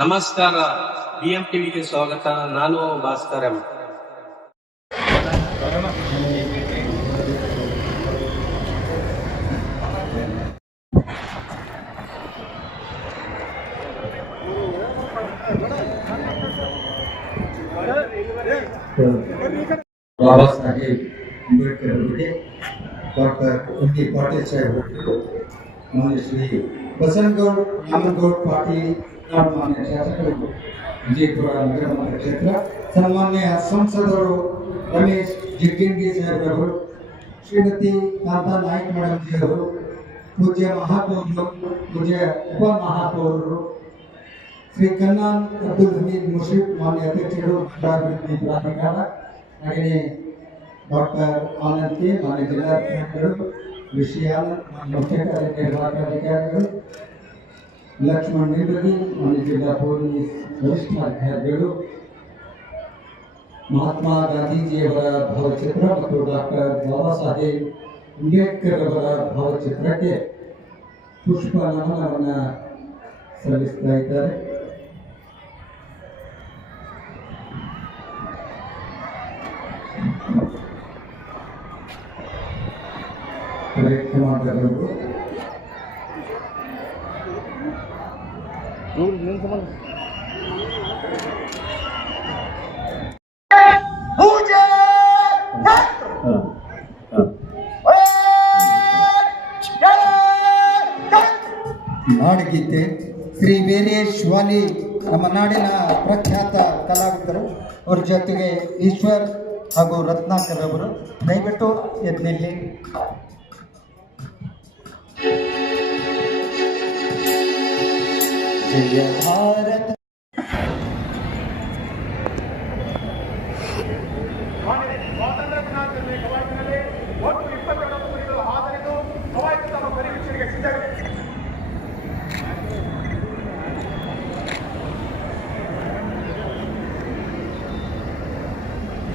ನಮಸ್ಕಾರ ಬಿಎಂ ಟಿವಿಗೆ ಸ್ವಾಗತ ನಾನು ಭಾಸ್ಕರ್ ಎಂ ಬಾಬಾ ಸಾಹೇಬ್ ಅಂಬೇಡ್ಕರ್ ಅವರಿಗೆ doctor M K Patil Saheb ಅವರಿಗೆ ಮಾನ್ಯ ಶ್ರೀ ಬಸನಗೌಡ್ ರಾಮನಗೌಡ್ ಪಾಟೀಲ್ ಮಾನ್ಯ ಶಾಸಕರು, ವಿಜಯಪುರ ನಗರ ಮತಕ್ಷೇತ್ರ ಸನ್ಮಾನ್ಯ ಸಂಸದರು ರಮೇಶ್ ಜಿಗ್ಗಿಂಗಿ ಸಾಹೇಬ್ರವರು, ಶ್ರೀಮತಿ ಕಾಂತಾ ನಾಯ್ಕ್ ಮೇಡಮ್ ಅವರು ಪೂಜ್ಯ ಮಹಾಪೌರರು ಪೂಜ್ಯ ಉಪ ಮಹಾಪೌರರು, ಶ್ರೀ ಕನ್ನಾನ್ ಅಬ್ದುಲ್ ಹಮೀದ್ ಮುಷೀಫ್ ಮಾನ್ಯ ಅಧ್ಯಕ್ಷರು ಅಭಿವೃದ್ಧಿ ಪ್ರಾಧಿಕಾರ ಹಾಗೆಯೇ ಡಾಕ್ಟರ್ ಆನಂದ್ ಕೆ, ಮಾನ್ಯ ಜಿಲ್ಲಾಧಿಕಾರಿಗಳು ಋಷಿ ಆನಂದ್ ಮಾನ್ಯ ಮುಖ್ಯ ಕಾರ್ಯನಿರ್ವಾಹಕಾಧಿಕಾರಿಗಳು ಲಕ್ಷ್ಮಣ್ ನಿಂಬಗಿ ಮಾನ್ಯ ಜಿಲ್ಲಾ ಪೊಲೀಸ್ ವರಿಷ್ಠಾಧಿಕಾರಿಗಳು ಮಹಾತ್ಮ ಗಾಂಧೀಜಿಯವರ ಭಾವಚಿತ್ರ ಮತ್ತು ಡಾಕ್ಟರ್ ಬಾಬಾ ಸಾಹೇಬ್ ಅಂಬೇಡ್ಕರ್ ಅವರ ಭಾವಚಿತ್ರಕ್ಕೆ ಪುಷ್ಪ ನಮನವನ್ನು ಸಲ್ಲಿಸ್ತಾ ಇದ್ದಾರೆ ಕಾರ್ಯಕ್ರಮದವರು ನಾಡಗೀತೆ ಶ್ರೀ ವೀರೇಶ್ ವಾಲಿ ನಮ್ಮ ನಾಡಿನ ಪ್ರಖ್ಯಾತ ಕಲಾವಿದರು. ಅವ್ರ ಜೊತೆಗೆ ಈಶ್ವರ್ ಹಾಗೂ ರತ್ನಾಕರ್ ಅವರು. ದಯವಿಟ್ಟು ಎದ್ನಿಲ್ಲಿ.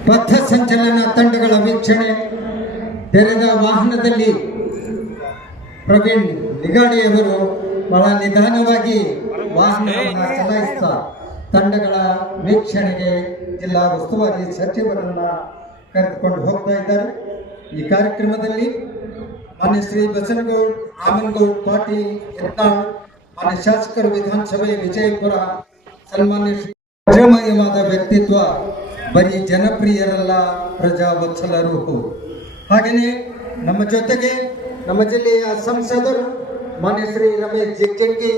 ಪಥ ಸಂಚಲನ ತಂಡಗಳ ವೀಕ್ಷಣೆ ತೆರೆದ ವಾಹನದಲ್ಲಿ ಪ್ರವೀಣ್ ನಿಗಾಡಿಯವರು ಬಹಳ ನಿಧಾನವಾಗಿ ವಾಹನವನ್ನು ಚಲಾಯಿಸ್ತಾ ತಂಡಗಳ ವೀಕ್ಷಣೆಗೆ ಜಿಲ್ಲಾ ಉಸ್ತುವಾರಿ ಸಚಿವರನ್ನ ಕರೆದುಕೊಂಡು ಹೋಗ್ತಾ ಇದ್ದಾರೆ ಈ ಕಾರ್ಯಕ್ರಮದಲ್ಲಿ ಮಾನ್ಯ ಶ್ರೀ ಬಸನಗೌಡ್ ರಾಮನಗೌಡ್ ಪಾಟೀಲ್ ಯತ್ನಾಳ್ ಮಾನ್ಯ ಶಾಸಕರು ವಿಧಾನಸಭೆ ವಿಜಯಪುರ ಸನ್ಮಾನ್ಯ ಶ್ರೀ ಅಜಮಯವಾದ ವ್ಯಕ್ತಿತ್ವ ಬರೀ ಜನಪ್ರಿಯರಲ್ಲ ಪ್ರಜಾವತ್ಸಲರು ಹೌದು. ಹಾಗೆಯೇ ನಮ್ಮ ಜೊತೆಗೆ ನಮ್ಮ ಜಿಲ್ಲೆಯ ಸಂಸದರು ಮಾನ್ಯ ಶ್ರೀ ರಮೇಶ್ ಜಿಗ್ಜಂಗಿ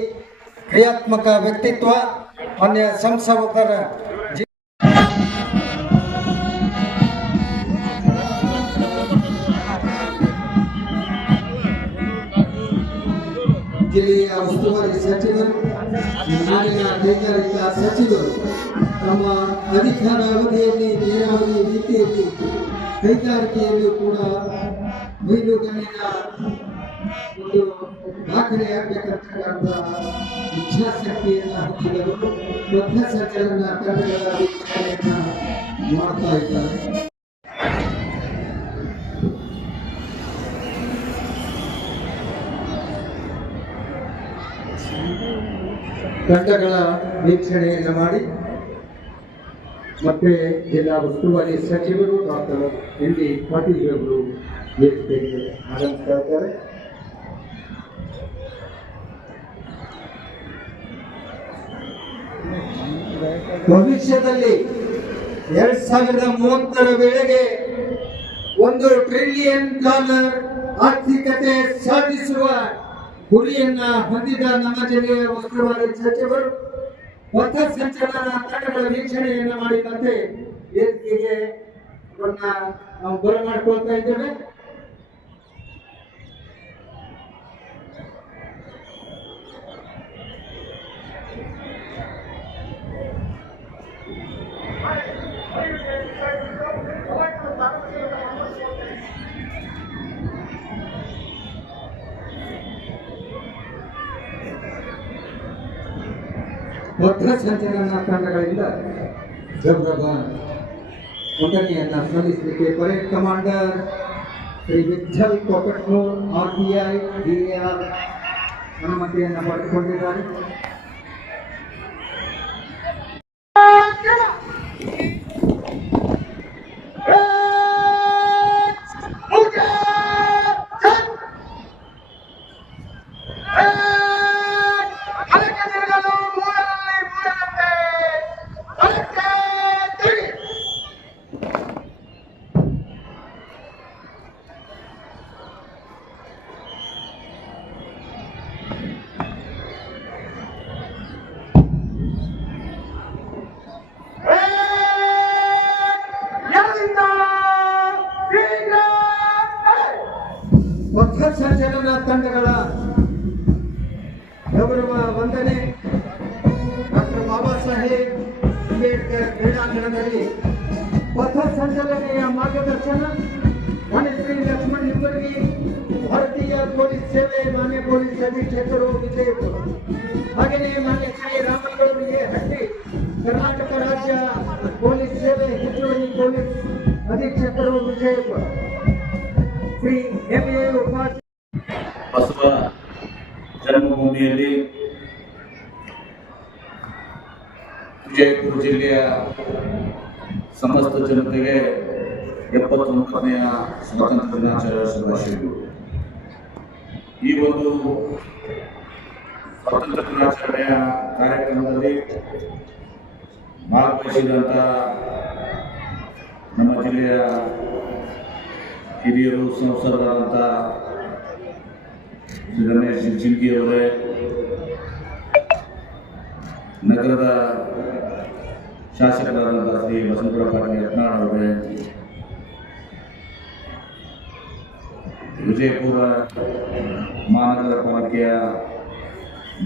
ಕ್ರಿಯಾತ್ಮಕ ವ್ಯಕ್ತಿತ್ವ ಮಾನ್ಯ ಸಂಸದರ ಜಿಲ್ಲೆಯ ಉಸ್ತುವಾರಿ ಸಚಿವರು ಕೈಗಾರಿಕಾ ಸಚಿವರು, ತಮ್ಮ ಅಧಿಕಾರ ಅವಧಿಯಲ್ಲಿ, ನೀರಾವರಿ ರೀತಿಯಲ್ಲಿ ಕೈಗಾರಿಕೆಯಲ್ಲೂ ಕೂಡ ಮೀನುಗಾರಿನ ಒಂದು ವೀಕ್ಷಣೆಯನ್ನ ಮಾಡ್ತಾ ಇದ್ದಾರೆ. ತಂಡಗಳ ವೀಕ್ಷಣೆಯನ್ನು ಮಾಡಿ ಮತ್ತೆ ಜಿಲ್ಲಾ ಉಸ್ತುವಾರಿ ಸಚಿವರು ಡಾಕ್ಟರ್ ಎನ್ ಡಿ ಪಾಟೀಲ್ ಅವರು ಆಗಮಿಸ್ತಾ ಇದ್ದಾರೆ ಭವಿಷ್ಯದಲ್ಲಿ ಎರಡ್ ಸಾವಿರದ ಮೂವತ್ತರ ವೇಳೆಗೆ ಒಂದು ಟ್ರಿಲಿಯನ್ ಡಾಲರ್ ಆರ್ಥಿಕತೆ ಸಾಧಿಸುವ ಗುರಿಯನ್ನ ಹೊಂದಿದ ನಮ್ಮ ಜಿಲ್ಲೆಯ ಉಸ್ತುವಾರಿ ಸಚಿವರು ಹೊಸ ಸಂಚಲನ ತಂಡಗಳ ವೀಕ್ಷಣೆಯನ್ನು ಮಾಡಿದಂತೆ ವೇದಿಕೆಗೆ ನಾವು ನಾವು ಬರಮಾಡ್ಕೊಳ್ತಾ ಇದ್ದೇವೆ. ಪಥ ಸಂಚಲನ ತಂಡಗಳಿಂದ ಗೌರವ ವಂದನೆಯನ್ನ ಸಲ್ಲಿಸಲಿಕ್ಕೆ parade commander Shri Vithal Kokatnur R B I D R ಅನುಮತಿಯನ್ನು ಪಡೆದುಕೊಂಡಿದ್ದಾರೆ ಹಲಕ್ಕೆ ಕ್ರೀಡಾಂಗಣದಲ್ಲಿ ಪಥ ಸಂಚಲನೆಯ ಮಾರ್ಗದರ್ಶನ ಶ್ರೀ ಲಕ್ಷ್ಮಣ್ ನಿಂಬರ್ಗಿ ಭಾರತೀಯ ಪೊಲೀಸ್ ಸೇವೆ, ಮಾನ್ಯ ಪೊಲೀಸ್ ಅಧೀಕ್ಷಕರು, ವಿಜಯಪುರ. ಹಾಗೆಯೇ ಮಾನ್ಯ ಶ್ರೀ ರಾಮಗೌಡರಿಗೆ ಹಟ್ಟಿ ಕರ್ನಾಟಕ ರಾಜ್ಯ ಪೊಲೀಸ್ ಸೇವೆ ಹೆಚ್ಚುವರಿ ಪೊಲೀಸ್ ಅಧೀಕ್ಷಕರು, ವಿಜಯಪುರ. ಶ್ರೀ ಎಂ ಉಪಾಧ್ಯಕ್ಷ ಬಸವ ಜನ್ಮಭೂಮಿಯಲ್ಲಿ ವಿಜಯಪುರ ಜಿಲ್ಲೆಯ ಸಮಸ್ತ ಜನತೆಗೆ ಎಪ್ಪತ್ತೊಂಬತ್ತನೆಯ ಸ್ವಾತಂತ್ರ್ಯ ದಿನಾಚರಣೆ ಶುಭಾಶಯಗಳು. ಈ ಒಂದು ಸ್ವಾತಂತ್ರ್ಯ ದಿನಾಚರಣೆಯ ಕಾರ್ಯಕ್ರಮದಲ್ಲಿ ಭಾಗವಹಿಸಿದಂಥ ನಮ್ಮ ಜಿಲ್ಲೆಯ ಹಿರಿಯರು ಸಂಸದರಾದಂಥ ಶ್ರೀ ರಮೇಶ್ ಜಿಲ್ಗಿಯವರೇ ನಗರದ ಶಾಸಕರಾದಂಥ ಶ್ರೀ ವಸಂತಪುರ ಪಾಟೀಲ್ ಯತ್ನಾಳ್ ಅವರೇ, ವಿಜಯಪುರ ಮಹಾನಗರ ಪಾಲಿಕೆಯ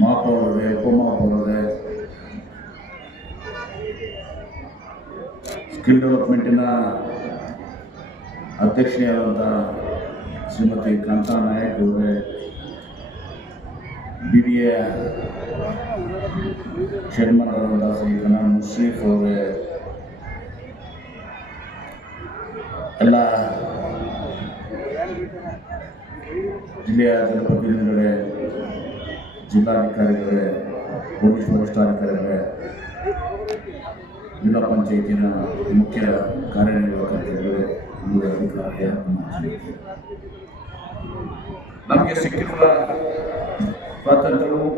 ಮಹಾಪೌರರೇ ಉಪಮಹಾಪೌರರೇ ಸ್ಕಿಲ್ ಡೆವಲಪ್ಮೆಂಟಿನ ಅಧ್ಯಕ್ಷೆಯಾದಂಥ ಶ್ರೀಮತಿ ಕಾಂತಾ ನಾಯಕ್ ಅವರೇ ಬಿ ಡಿ ಎ ಚೇರ್ಮನ್ ಆದಂಥ ಶ್ರೀ ಕನಾನ್ ಮುಶ್ರೀಫ್ ಅವರೇ, ಎಲ್ಲ ಜಿಲ್ಲೆಯ ಜನಪ್ರತಿನಿಧಿಗಳೇ ಜಿಲ್ಲಾಧಿಕಾರಿಗಳೇ, ಪೊಲೀಸ್ ವರಿಷ್ಠಾಧಿಕಾರಿಗಳೇ, ಜಿಲ್ಲಾ ಪಂಚಾಯತಿನ ಮುಖ್ಯ ಕಾರ್ಯನಿರ್ವಾಹಕರಿಗಳೇ ನಮಗೆ ಸಿಕ್ಕಿರುವ ಸ್ವಾತಂತ್ರ್ಯವು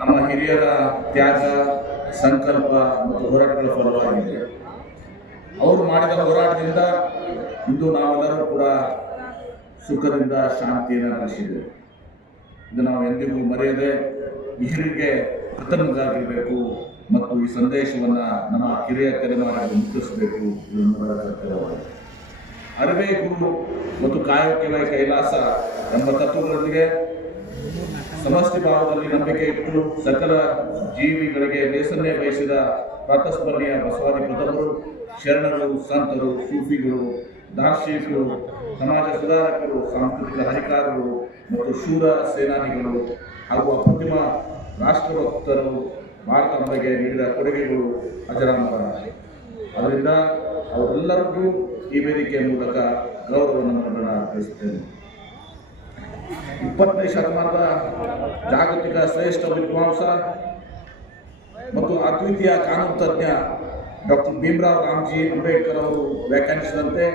ನಮ್ಮ ಹಿರಿಯರ ತ್ಯಾಗ, ಸಂಕಲ್ಪ ಮತ್ತು ಹೋರಾಟಗಳ ಫಲವಾಗಿದೆ. ಅವರು ಮಾಡಿದ ಹೋರಾಟದಿಂದ ಇಂದು ನಾವೆಲ್ಲರೂ ಕೂಡ ಸುಖದಿಂದ ಶಾಂತಿಯನ್ನು ನಡೆಸಿದೆ ಇದು ನಾವು ಎಂದಿಗೂ ಮರೆಯದೆ ಹಿರಿಗೆ ಕೃತಜ್ಞರಾಗಿರಬೇಕು ಮತ್ತು ಈ ಸಂದೇಶವನ್ನು ನಮ್ಮ ಕಿರಿಯ ತಲೆಮಾರಿಗೆ ಮುಟ್ಟಿಸಬೇಕು ಕರ್ತವ್ಯವಾಗಿದೆ ಗುರು ಮತ್ತು ಕಾಯಕ ಕೈಲಾಸ ಎಂಬ ತತ್ವಗಳೊಂದಿಗೆ ಸಮಷ್ಟಿ ಭಾವದಲ್ಲಿ ನಂಬಿಕೆ ಇಟ್ಟು ಸಕಲ ಜೀವಿಗಳಿಗೆ ಬೇಸನ್ನೆ ಬಯಸಿದ ಪ್ರಾತಸ್ಮರಣೀಯ ಬಸವಾದಿ ಪ್ರಥಮರು ಶರಣರು, ಸಂತರು ಸೂಫಿಗಳು ದಾರ್ಶನಿಕರು, ಸಮಾಜ ಸುಧಾರಕರು, ಸಾಂಸ್ಕೃತಿಕ ಅಧಿಕಾರಿಗಳು ಮತ್ತು ಶೂರ ಸೇನಾನಿಗಳು ಹಾಗೂ ಅಪ್ರತಿಮ ರಾಷ್ಟ್ರಭಕ್ತರು ಭಾರತ ನಮಗೆ ನೀಡಿದ ಕೊಡುಗೆಗಳು ಅಜರಾಮರ ಅದರಿಂದ ಅವರೆಲ್ಲರಿಗೂ ಈ ವೇದಿಕೆಯ ಮೂಲಕ ಗೌರವವನ್ನು ಅರ್ಪಿಸುತ್ತೇನೆ. ಇಪ್ಪತ್ತನೇ ಶತಮಾನದ ಜಾಗತಿಕ ಶ್ರೇಷ್ಠ ವಿದ್ವಾಂಸ ಮತ್ತು ಅದ್ವಿತೀಯ ಕಾನೂನು ತಜ್ಞ ಡಾಕ್ಟರ್ ಭೀಮರಾವ್ ರಾಮ್ಜಿ ಅಂಬೇಡ್ಕರ್ ಅವರು ವ್ಯಾಖ್ಯಾನಿಸಿದಂತೆ